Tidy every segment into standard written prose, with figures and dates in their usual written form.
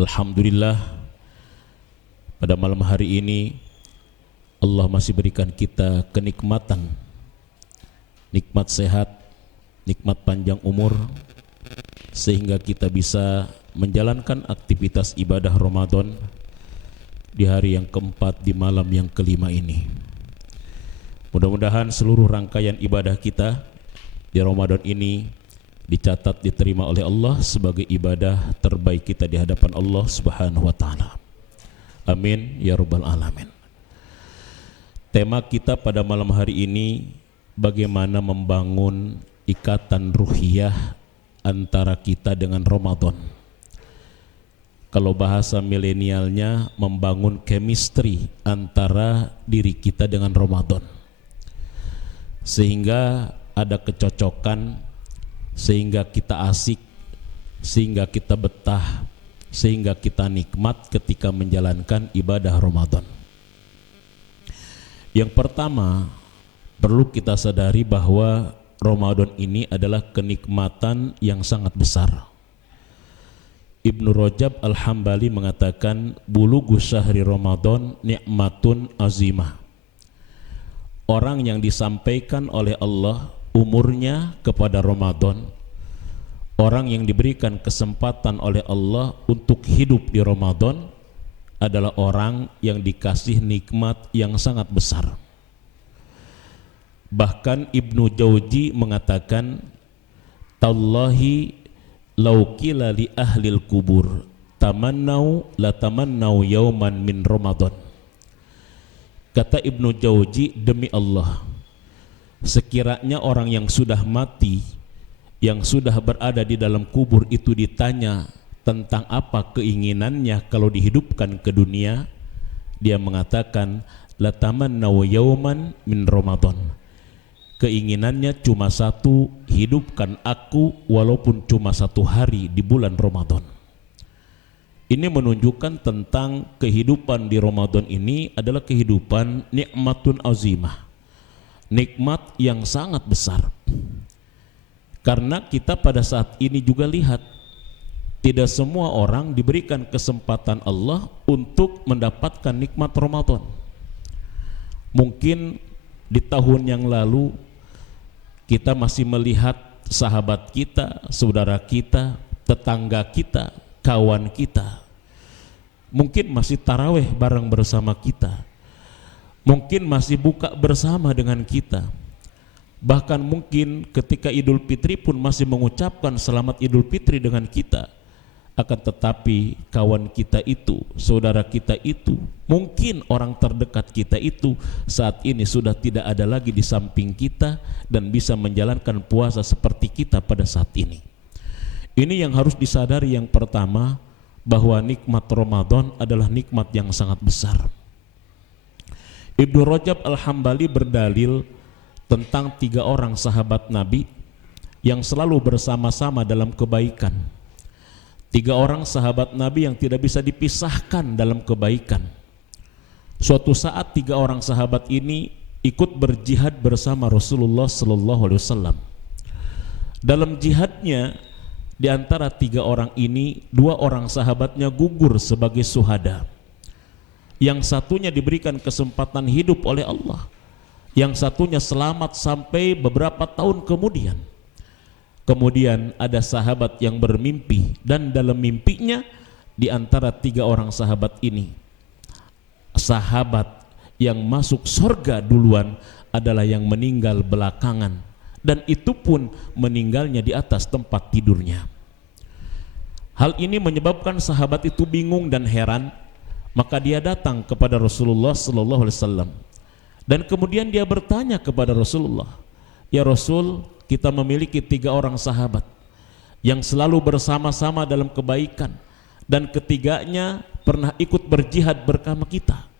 Alhamdulillah, pada malam hari ini Allah masih berikan kita kenikmatan, nikmat sehat, nikmat panjang umur, sehingga kita bisa menjalankan aktivitas ibadah Ramadan di hari yang keempat di malam yang kelima ini. Mudah-mudahan seluruh rangkaian ibadah kita di Ramadan ini dicatat diterima oleh Allah sebagai ibadah terbaik kita di hadapan Allah Subhanahu wa taala. Amin ya rabbal alamin. Tema kita pada malam hari ini bagaimana membangun ikatan ruhiyah antara kita dengan Ramadan. Kalau bahasa milenialnya, membangun chemistry antara diri kita dengan Ramadan, sehingga ada kecocokan, sehingga kita asik, sehingga kita betah, sehingga kita nikmat ketika menjalankan ibadah Ramadan. Yang pertama, perlu kita sadari bahwa Ramadan ini adalah kenikmatan yang sangat besar. Ibnu Rajab Al-Hambali mengatakan, bulugu syahri Ramadan ni'matun azimah. Orang yang disampaikan oleh Allah umurnya kepada Ramadan, orang yang diberikan kesempatan oleh Allah untuk hidup di Ramadan adalah orang yang dikasih nikmat yang sangat besar. Bahkan Ibnu Jauzi mengatakan, tallahi law qila li ahlil kubur tamannau la tamannau yauman min Ramadan. Kata Ibnu Jauzi, demi Allah, sekiranya orang yang sudah mati, yang sudah berada di dalam kubur itu ditanya tentang apa keinginannya kalau dihidupkan ke dunia, dia mengatakan la tamannau yauman min Ramadan. Keinginannya cuma satu, hidupkan aku walaupun cuma satu hari di bulan Ramadan. Ini menunjukkan tentang kehidupan di Ramadan ini adalah kehidupan nikmatun azimah, nikmat yang sangat besar. Karena kita pada saat ini juga lihat, tidak semua orang diberikan kesempatan Allah untuk mendapatkan nikmat Ramadan. Mungkin di tahun yang lalu kita masih melihat sahabat kita, saudara kita, tetangga kita, kawan kita, mungkin masih taraweh bareng bersama kita, mungkin masih buka bersama dengan kita, bahkan mungkin ketika Idul Fitri pun masih mengucapkan selamat Idul Fitri dengan kita. Akan tetapi kawan kita itu, saudara kita itu, mungkin orang terdekat kita itu saat ini sudah tidak ada lagi di samping kita dan bisa menjalankan puasa seperti kita pada saat ini. Ini yang harus disadari yang pertama, bahwa nikmat Ramadan adalah nikmat yang sangat besar. Ibnu Rajab Al-Hambali berdalil tentang 3 orang sahabat Nabi yang selalu bersama-sama dalam kebaikan. 3 orang sahabat Nabi yang tidak bisa dipisahkan dalam kebaikan. Suatu saat 3 orang sahabat ini ikut berjihad bersama Rasulullah sallallahu alaihi wasallam. Dalam jihadnya, di antara 3 orang ini, 2 orang sahabatnya gugur sebagai syuhada. Yang satunya diberikan kesempatan hidup oleh Allah, yang satunya selamat sampai beberapa tahun kemudian. Kemudian ada sahabat yang bermimpi, dan dalam mimpinya di antara 3 orang sahabat ini, sahabat yang masuk surga duluan adalah yang meninggal belakangan, dan itu pun meninggalnya di atas tempat tidurnya. Hal ini menyebabkan sahabat itu bingung dan heran, maka dia datang kepada Rasulullah sallallahu alaihi wasallam, dan kemudian dia bertanya kepada Rasulullah, ya Rasul, kita memiliki 3 orang sahabat yang selalu bersama-sama dalam kebaikan, dan ketiganya pernah ikut berjihad bersama kita,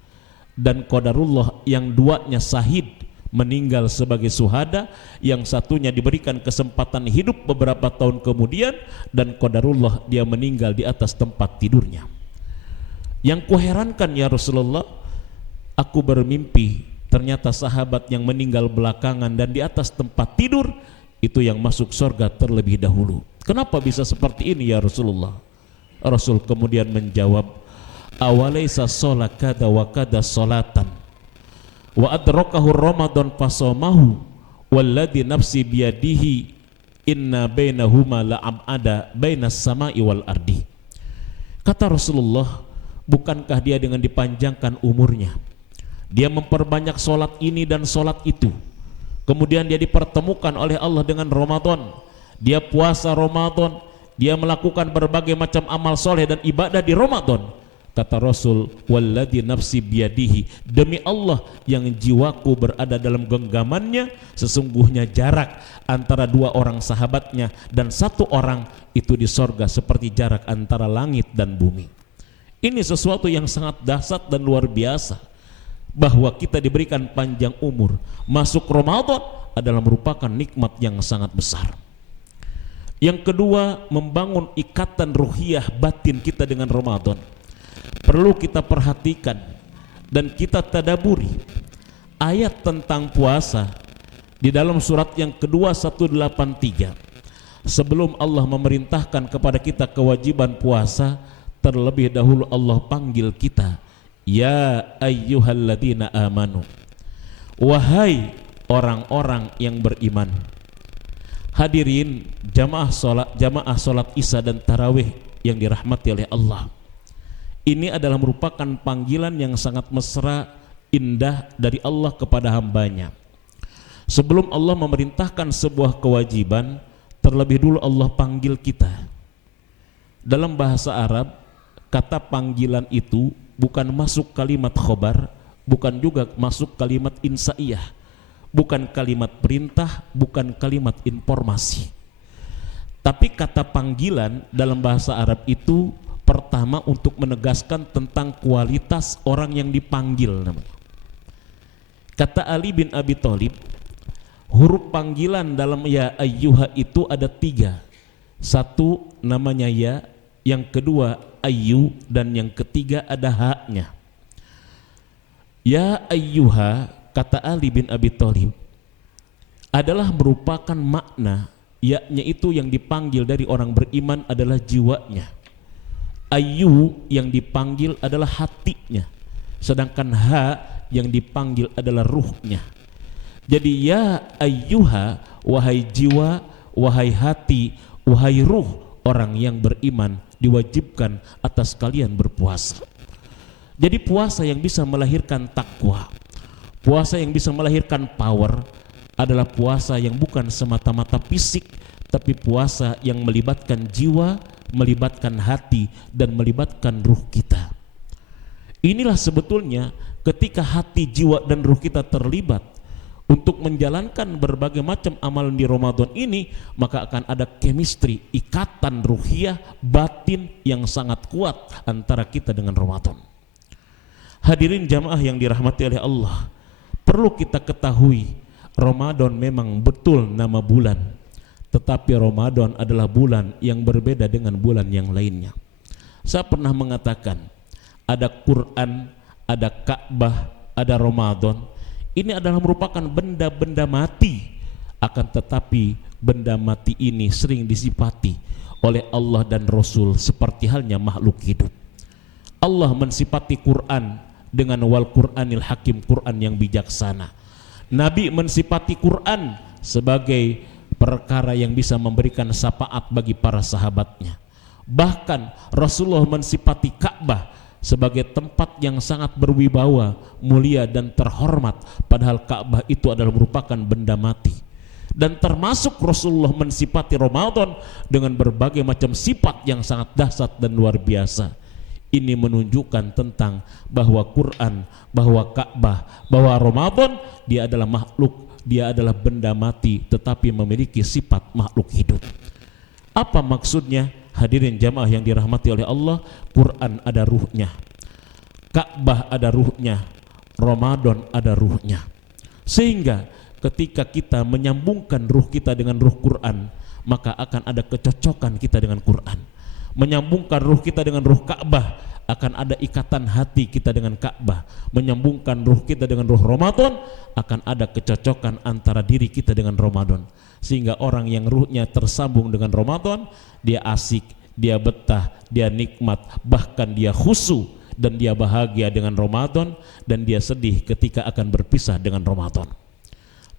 dan qadarullah yang 2-nya syahid meninggal sebagai syuhada, yang satunya diberikan kesempatan hidup beberapa tahun kemudian, dan qadarullah dia meninggal di atas tempat tidurnya. Yang kuherankan ya Rasulullah, aku bermimpi ternyata sahabat yang meninggal belakangan dan di atas tempat tidur itu yang masuk surga terlebih dahulu. Kenapa bisa seperti ini ya Rasulullah? Rasul kemudian menjawab, awalaysa sholat kada wa kada sholatan wa adrakahu Ramadan fasomahu walladhi nafsi biyadihi inna bainahuma la'ab'ada bainas sama'i wal ardi. Kata Rasulullah, bukankah dia dengan dipanjangkan umurnya, dia memperbanyak sholat ini dan sholat itu, kemudian dia dipertemukan oleh Allah dengan Ramadan, dia puasa Ramadan, dia melakukan berbagai macam amal soleh dan ibadah di Ramadan. Kata Rasul, walladhi nafsi biyadihi, demi Allah yang jiwaku berada dalam genggamannya, sesungguhnya jarak antara dua orang sahabatnya dan satu orang itu di sorga seperti jarak antara langit dan bumi. Ini sesuatu yang sangat dahsyat dan luar biasa, bahwa kita diberikan panjang umur. Masuk Ramadan adalah merupakan nikmat yang sangat besar. Yang kedua, membangun ikatan ruhiyah batin kita dengan Ramadan. Perlu kita perhatikan dan kita tadaburi ayat tentang puasa di dalam surat yang kedua 183. Sebelum Allah memerintahkan kepada kita kewajiban puasa, terlebih dahulu Allah panggil kita, ya ayyuhalladzina amanu, wahai orang-orang yang beriman. Hadirin jamaah salat Isya dan tarawih yang dirahmati oleh Allah, ini adalah merupakan panggilan yang sangat mesra, indah dari Allah kepada hambanya. Sebelum Allah memerintahkan sebuah kewajiban, terlebih dulu Allah panggil kita. Dalam bahasa Arab, kata panggilan itu bukan masuk kalimat khobar, bukan juga masuk kalimat insaiyah, bukan kalimat perintah, bukan kalimat informasi. Tapi kata panggilan dalam bahasa Arab itu pertama untuk menegaskan tentang kualitas orang yang dipanggil namanya. Kata Ali bin Abi Thalib, huruf panggilan dalam ya ayyuha itu ada 3. Satu namanya ya, yang kedua ayyu, dan yang ketiga ada haknya. Ya ayyuha, kata Ali bin Abi Thalib, adalah merupakan makna yaknya itu yang dipanggil dari orang beriman adalah jiwanya. Ayyu yang dipanggil adalah hatinya, sedangkan ha yang dipanggil adalah ruhnya. Jadi ya ayyuha, wahai jiwa, wahai hati, wahai ruh orang yang beriman, diwajibkan atas kalian berpuasa. Jadi puasa yang bisa melahirkan takwa, puasa yang bisa melahirkan power adalah puasa yang bukan semata-mata fisik, tapi puasa yang melibatkan jiwa, melibatkan hati, dan melibatkan ruh kita. Inilah sebetulnya ketika hati, jiwa, dan ruh kita terlibat untuk menjalankan berbagai macam amalan di Ramadan ini, maka akan ada chemistry, ikatan ruhiyah batin yang sangat kuat antara kita dengan Ramadan. Hadirin jamaah yang dirahmati oleh Allah, perlu kita ketahui Ramadan memang betul nama bulan, tetapi Ramadan adalah bulan yang berbeda dengan bulan yang lainnya. Saya pernah mengatakan, ada Quran, ada Ka'bah, ada Ramadan. Ini adalah merupakan benda-benda mati, akan tetapi benda mati ini sering disifati oleh Allah dan Rasul seperti halnya makhluk hidup. Allah mensifati Quran dengan wal Qur'anil Hakim, Quran yang bijaksana. Nabi mensifati Quran sebagai perkara yang bisa memberikan syafaat bagi para sahabatnya. Bahkan Rasulullah mensifati Ka'bah sebagai tempat yang sangat berwibawa, mulia dan terhormat, padahal Ka'bah itu adalah merupakan benda mati. Dan termasuk Rasulullah mensifati Ramadan dengan berbagai macam sifat yang sangat dahsyat dan luar biasa. Ini menunjukkan tentang bahwa Quran, bahwa Ka'bah, bahwa Ramadan dia adalah makhluk, dia adalah benda mati tetapi memiliki sifat makhluk hidup. Apa maksudnya? Hadirin jamaah yang dirahmati oleh Allah, Quran ada ruhnya, Ka'bah ada ruhnya, Ramadan ada ruhnya. Sehingga ketika kita menyambungkan ruh kita dengan ruh Quran, maka akan ada kecocokan kita dengan Quran. Menyambungkan ruh kita dengan ruh Ka'bah, akan ada ikatan hati kita dengan Ka'bah. Menyambungkan ruh kita dengan ruh Ramadan, akan ada kecocokan antara diri kita dengan Ramadan. Sehingga orang yang ruhnya tersambung dengan Ramadan, dia asik, dia betah, dia nikmat, bahkan dia khusyuk dan dia bahagia dengan Ramadan, dan dia sedih ketika akan berpisah dengan Ramadan.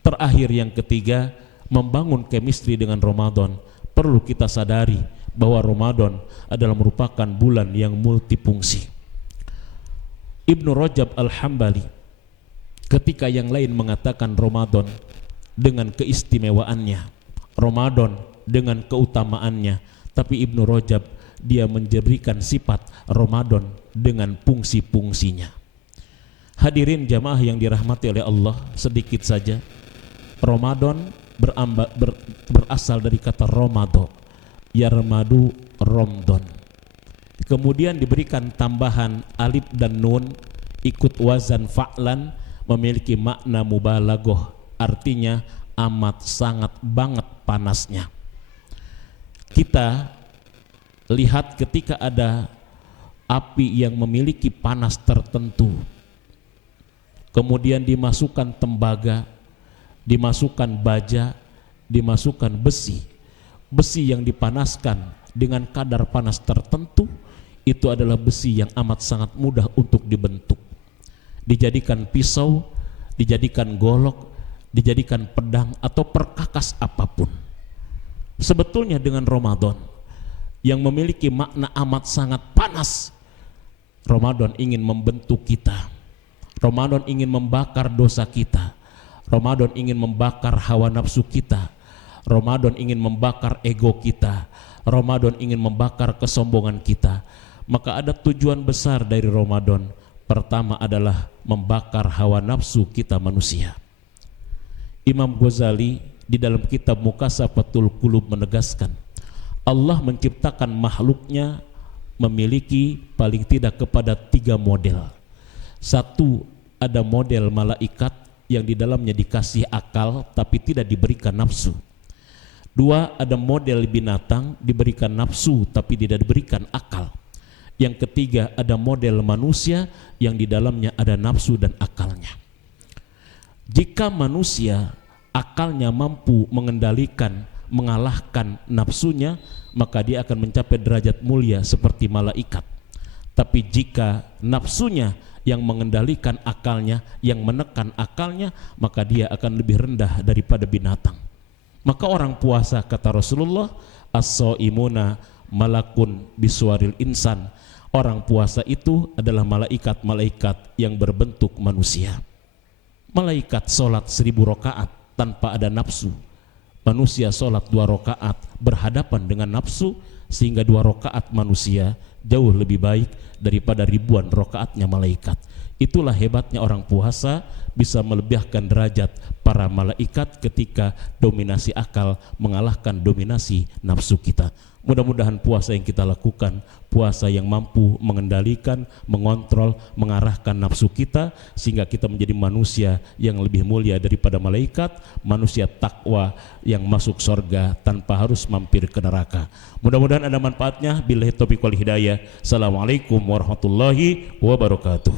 Terakhir yang ketiga, membangun chemistry dengan Ramadan. Perlu kita sadari bahwa Ramadan adalah merupakan bulan yang multifungsi. Ibnu Rajab Al-Hambali ketika yang lain mengatakan Ramadan dengan keistimewaannya, Ramadan dengan keutamaannya, tapi Ibnu Rajab dia menjadikan sifat Ramadan dengan fungsi-fungsinya. Hadirin jamaah yang dirahmati oleh Allah, sedikit saja. Ramadan berasal dari kata Romado, yarmadu romdon. Kemudian diberikan tambahan alif dan nun ikut wazan fa'lan, memiliki makna mubalaghah, artinya amat sangat banget panasnya. Kita lihat ketika ada api yang memiliki panas tertentu, kemudian dimasukkan tembaga, dimasukkan baja, dimasukkan besi. Besi yang dipanaskan dengan kadar panas tertentu, itu adalah besi yang amat sangat mudah untuk dibentuk. Dijadikan pisau, dijadikan golok, dijadikan pedang atau perkakas apapun. Sebetulnya dengan Ramadan yang memiliki makna amat sangat panas, Ramadan ingin membentuk kita. Ramadan ingin membakar dosa kita. Ramadan ingin membakar hawa nafsu kita. Ramadan ingin membakar ego kita. Ramadan ingin membakar kesombongan kita. Maka ada tujuan besar dari Ramadan. Pertama adalah membakar hawa nafsu kita manusia. Imam Ghazali di dalam kitab Mukasafatul Qulub menegaskan, Allah menciptakan makhluknya memiliki paling tidak kepada 3 model. Satu, ada model malaikat yang di dalamnya dikasih akal tapi tidak diberikan nafsu. 2, ada model binatang diberikan nafsu tapi tidak diberikan akal. Yang ketiga, ada model manusia yang di dalamnya ada nafsu dan akalnya. Jika manusia akalnya mampu mengendalikan, mengalahkan nafsunya, maka dia akan mencapai derajat mulia seperti malaikat. Tapi jika nafsunya yang mengendalikan akalnya, yang menekan akalnya, maka dia akan lebih rendah daripada binatang. Maka orang puasa, kata Rasulullah, as-shaimuna malakun biswaril insan. Orang puasa itu adalah malaikat-malaikat yang berbentuk manusia. Malaikat sholat 1000 rakaat tanpa ada nafsu. Manusia sholat 2 rakaat berhadapan dengan nafsu, sehingga 2 rakaat manusia jauh lebih baik daripada ribuan rakaatnya malaikat. Itulah hebatnya orang puasa, bisa melebihkan derajat para malaikat ketika dominasi akal mengalahkan dominasi nafsu kita. Mudah-mudahan puasa yang kita lakukan, puasa yang mampu mengendalikan, mengontrol, mengarahkan nafsu kita, sehingga kita menjadi manusia yang lebih mulia daripada malaikat, manusia takwa yang masuk surga tanpa harus mampir ke neraka. Mudah-mudahan ada manfaatnya. Billahi taufiq wal hidayah. Assalamualaikum warahmatullahi wabarakatuh.